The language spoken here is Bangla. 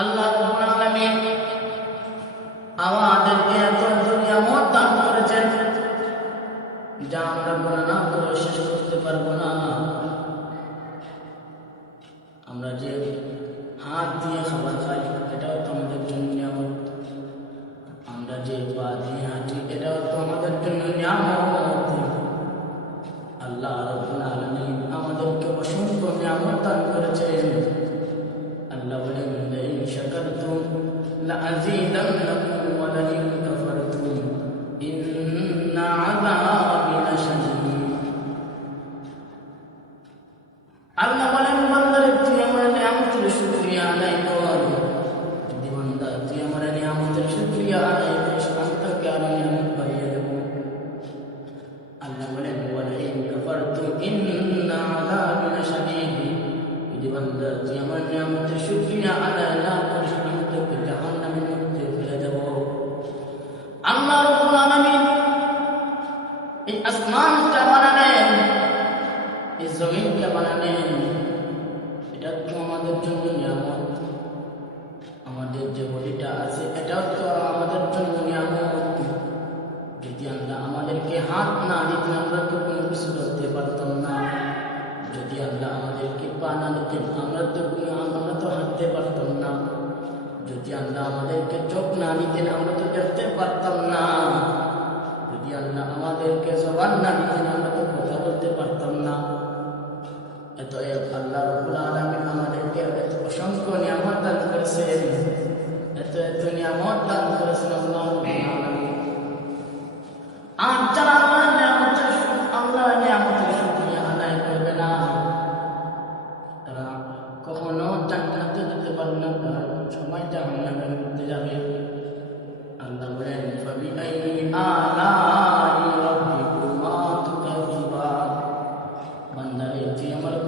আল্লাহ রাব্বুল আলামিন আমাদেরকে এত নিয়ামত দান করেছেন যা আমরা গণনা করে শেষ করতে পারবো না। আমরা যে হাত দিয়ে খাবার খাই এটাও তো আমাদের জন্য নিয়ামত। আমরা যে পা দিয়ে হাঁটি এটাও তো আমাদের জন্য নিয়ামত। আল্লাহ রাব্বুল আলামিন আমাদেরকে অসংখ্য নিয়ামত দান করেছেন। আল্লাহ বলেন, লাইন শাকারতুম লাযীদান্নাকুম ওয়া লাইন কাফারতুম ইন্না আযাবি লাশাদীদ। আল্লাহ বলেন, বান্দারে তুই আমার নিয়ামতের শুকরিয়া আদায় কর। যদি বান্দা তুই আমার নিয়ামতের শুকরিয়া আদায় করিস আমি তোকে আরো নিয়ামত বাড়িয়ে দেব। আল্লাহ বলেন, ওয়া লাইন কাফারতুম ইন্না আযাবি লাশাদীদ। যদি বান্দা তুই আমার নিয়ামতের শুকরিয়া আদায় না করিস আমি তোকে জাহান্নামের মধ্যে ফেলে দেব। আল্লাহ রাব্বুল আলামিন এই আসমানটা বানালেন, এই জমিনটা বানালেন, এটা তো আমাদের জন্য নিয়ামত। আমাদের যে বডিটা আছে এটাও তো আমাদের জন্য নিয়ামত। যদি আল্লাহ আমাদেরকে হাত না দিতেন আমরা তো কোনো কিছু করতে পারতাম না। যদি আল্লাহ আমাদেরকে পা না দিতেন আমরা তো হাঁটতে পারতাম না। যদি আল্লাহ আমাদেরকে চোখ না দিতেন আমরা তো দেখতে পারতাম না। যদি আল্লাহ আমাদেরকে জবান না দিতেন আমরা তো কথা বলতে পারতাম না। এত আল্লাহ রাব্বুল আলামিন আমাদেরকে অসংখ্য নিয়ামত